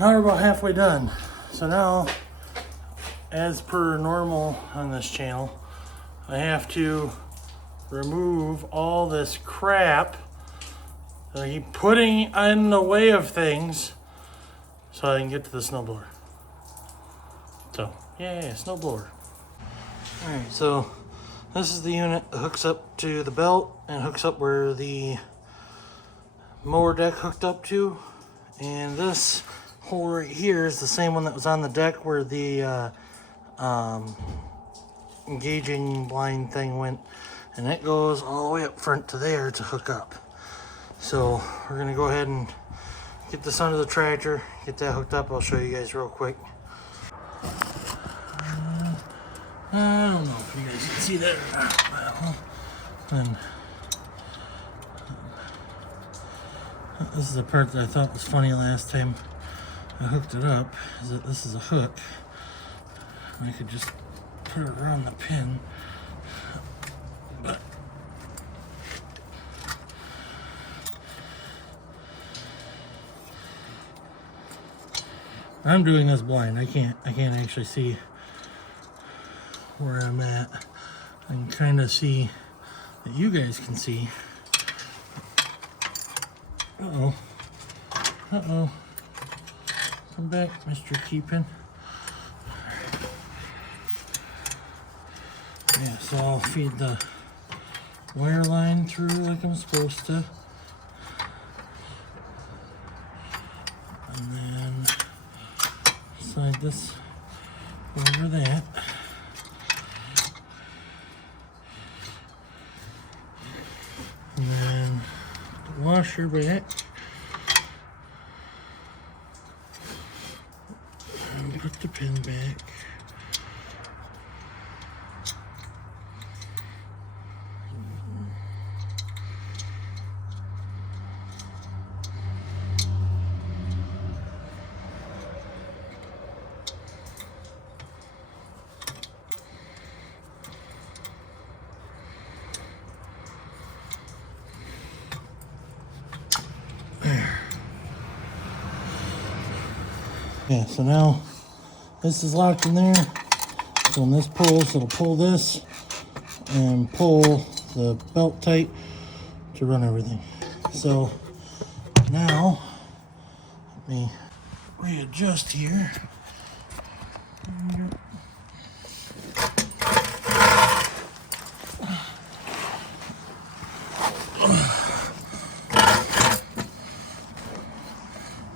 Now we're about halfway done. So now, as per normal on this channel, I have to remove all this crap that I keep putting in the way of things so I can get to the snowblower. So, yeah, snowblower. Alright, so this is the unit that hooks up to the belt and hooks up where the mower deck hooked up to. And this hole right here is the same one that was on the deck where the engaging blind thing went. And it goes all the way up front to there to hook up. So we're going to go ahead and get this under the tractor, get that hooked up. I'll show you guys real quick. I don't know if you guys can see that or not. And this is the part that I thought was funny last time I hooked it up, is that this is a hook. I could just put it around the pin, but I'm doing this blind. I can't actually see where I'm at. I can kind of see that you guys can see. Uh-oh. Uh-oh. Come back, Mr. Keepin. Yeah, so I'll feed the wire line through like I'm supposed to. And then slide this over that. And then put the washer back. And put the pin back. Yeah, so now this is locked in there. So when this pulls, it'll pull this and pull the belt tight to run everything. So now let me readjust here.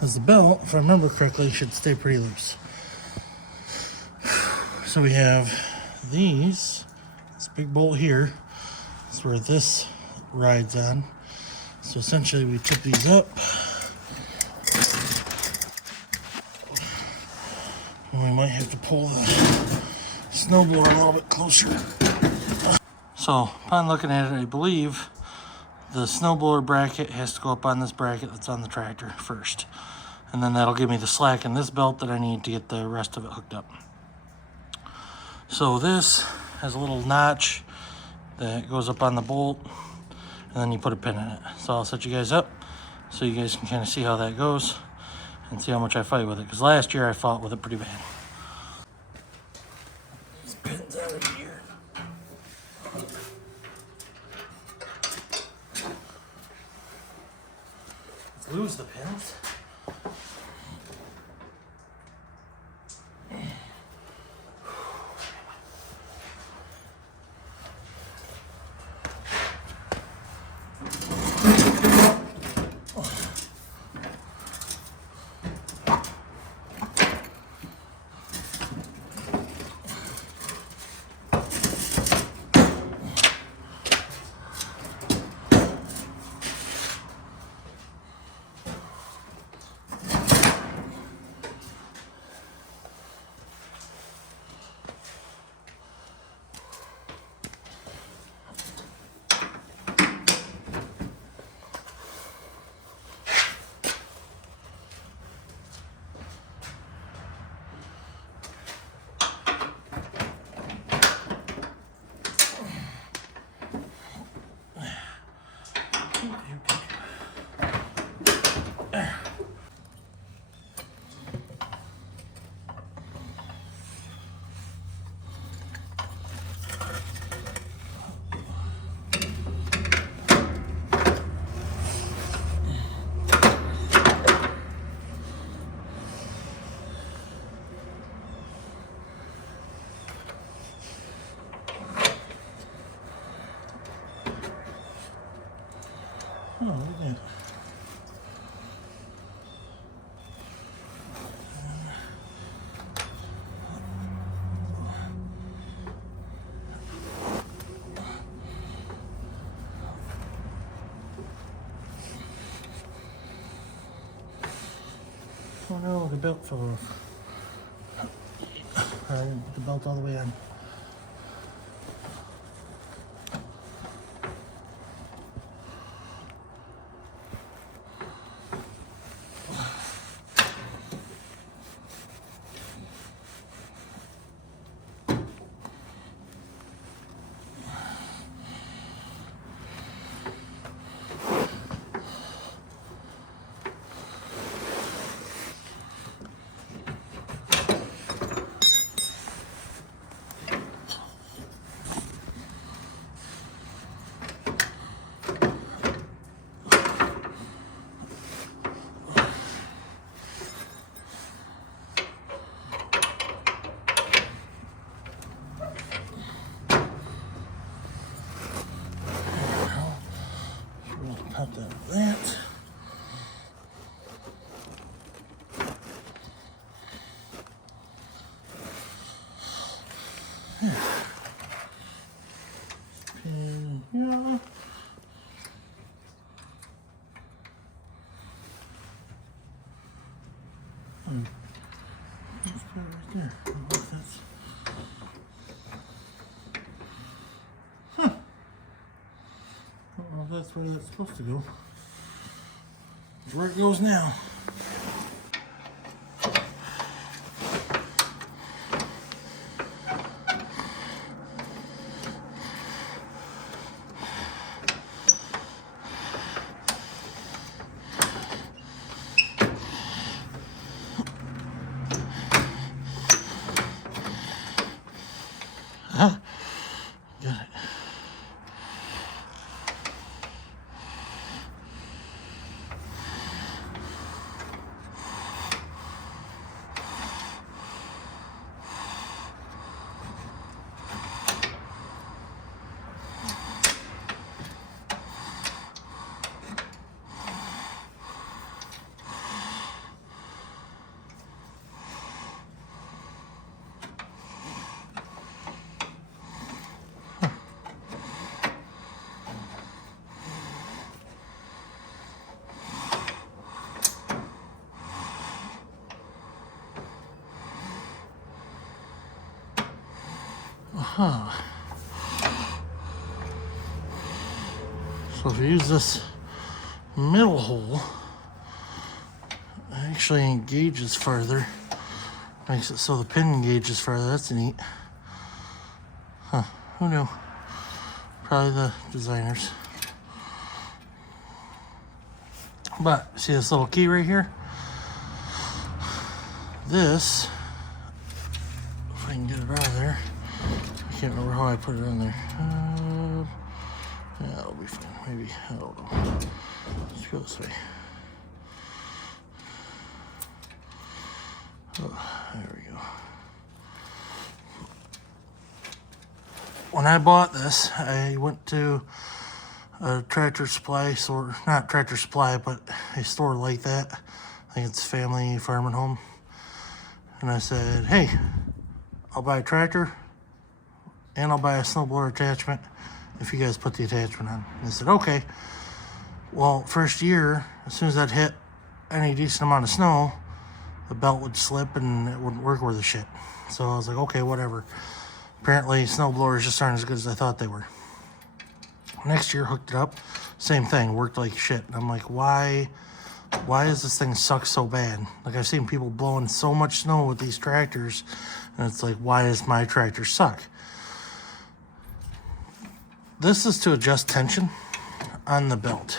As the belt, if I remember correctly, should stay pretty loose. So we have these, this big bolt here. That's where this rides on. So essentially we tip these up. And we might have to pull the snowblower a little bit closer. So upon looking at it, I believe the snowblower bracket has to go up on this bracket that's on the tractor first. And then that'll give me the slack in this belt that I need to get the rest of it hooked up. So this has a little notch that goes up on the bolt, and then you put a pin in it. So I'll set you guys up so you guys can kind of see how that goes and see how much I fight with it. Because last year I fought with it pretty bad. These pins out of here. Let's lose the pins. Oh, look at that. Oh no, the belt fell off. I didn't put the belt all the way on. Pop that with that. Pin here. Let's go right there. I don't know if that's... Huh. I don't know if that's where that's supposed to go. It's where it goes now. Got it. So if you use this middle hole, it actually engages further. Makes it so the pin engages further. That's neat. Huh, who knew? Probably the designers. But see this little key right here? This, if I can get it out of there. I can't remember how I put it on there. Yeah, that'll be fine. Maybe, I don't know. Let's go this way. Oh, there we go. When I bought this, I went to a Tractor Supply store, not Tractor Supply, but a store like that. I think it's Family Farm and Home. And I said, hey, I'll buy a tractor and I'll buy a snowblower attachment if you guys put the attachment on. And they said, okay. Well, first year, as soon as I'd hit any decent amount of snow, the belt would slip and it wouldn't work worth a shit. So I was like, okay, whatever. Apparently, snowblowers just aren't as good as I thought they were. Next year, hooked it up. Same thing, worked like shit. And I'm like, why does this thing suck so bad? Like, I've seen people blowing so much snow with these tractors, and it's like, why does my tractor suck? This is to adjust tension on the belt.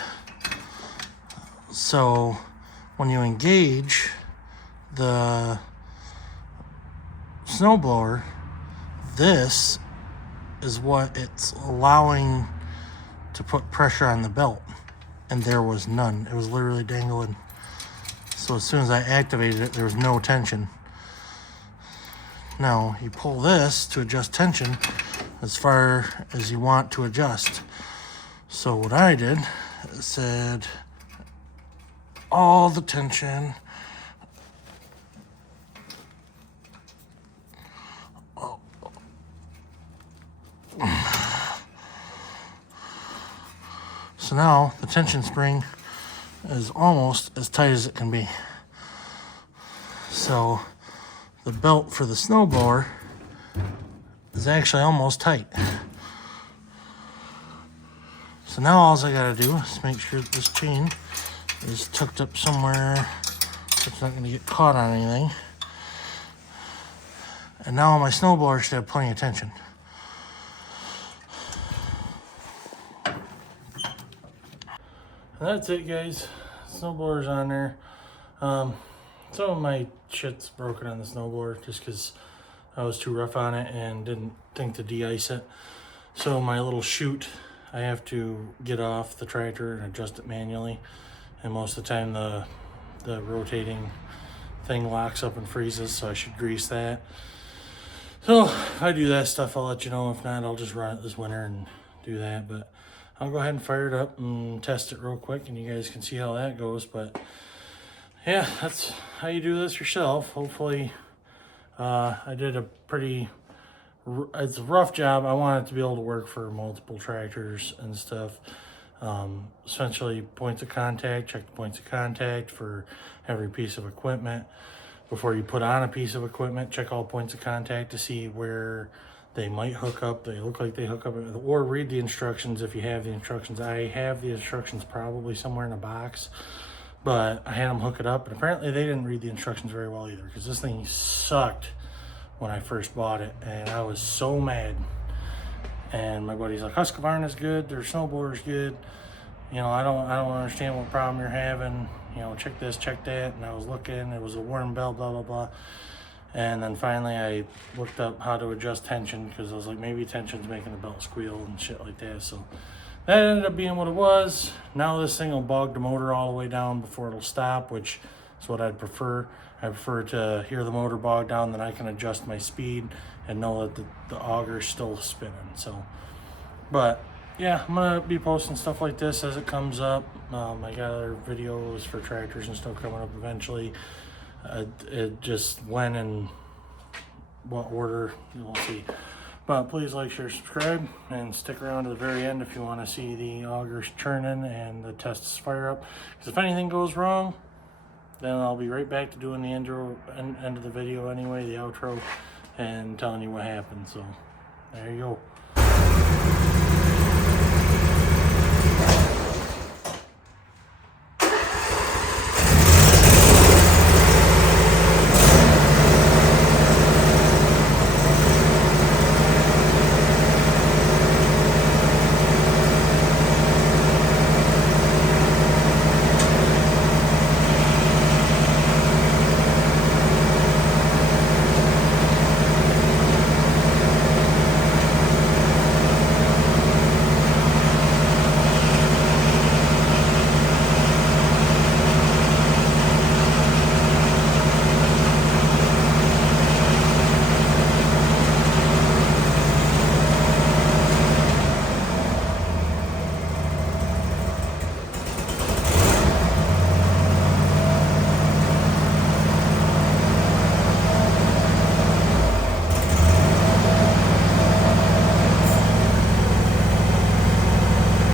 So when you engage the snowblower, this is what it's allowing to put pressure on the belt, and there was none. It was literally dangling. So as soon as I activated it, there was no tension. Now you pull this to adjust tension as far as you want to adjust. So what I did it said all the tension. So now the tension spring is almost as tight as it can be. So the belt for the snowblower is actually almost tight. So now all I gotta do is make sure that this chain is tucked up somewhere so it's not gonna get caught on anything. And now my snowblower should have plenty of tension. And that's it, guys. Snowblower's on there. Some of my shit's broken on the snowblower just because I was too rough on it and didn't think to de-ice it. So my little chute, I have to get off the tractor and adjust it manually. And most of the time the rotating thing locks up and freezes, so I should grease that. So if I do that stuff, I'll let you know. If not, I'll just run it this winter and do that. But I'll go ahead and fire it up and test it real quick, and you guys can see how that goes. But yeah, that's how you do this yourself. Hopefully, I did a pretty, it's a rough job. I want it to be able to work for multiple tractors and stuff. Essentially points of contact, check the points of contact for every piece of equipment. Before you put on a piece of equipment, check all points of contact to see where they might hook up. They look like they hook up, or read the instructions if you have the instructions. I have the instructions probably somewhere in a box, but I had them hook it up, and apparently they didn't read the instructions very well either, because this thing sucked when I first bought it, and I was so mad. And my buddy's like, Husqvarna's good, their snowblower's good. You know, I don't understand what problem you're having. You know, check this, check that. And I was looking, it was a worn belt, blah, blah, blah. And then finally I looked up how to adjust tension, because I was like, maybe tension's making the belt squeal and shit like that. So that ended up being what it was. Now this thing will bog the motor all the way down before it'll stop, which is what I'd prefer. I prefer to hear the motor bog down, then I can adjust my speed and know that the auger's still spinning. So, but yeah, I'm gonna be posting stuff like this as it comes up. I got other videos for tractors and stuff coming up eventually. It just when and what order, you'll see. But please like, share, subscribe, and stick around to the very end if you want to see the augers churning and the tests fire up. Because if anything goes wrong, then I'll be right back to doing the end of the video anyway, the outro, and telling you what happened. So there you go.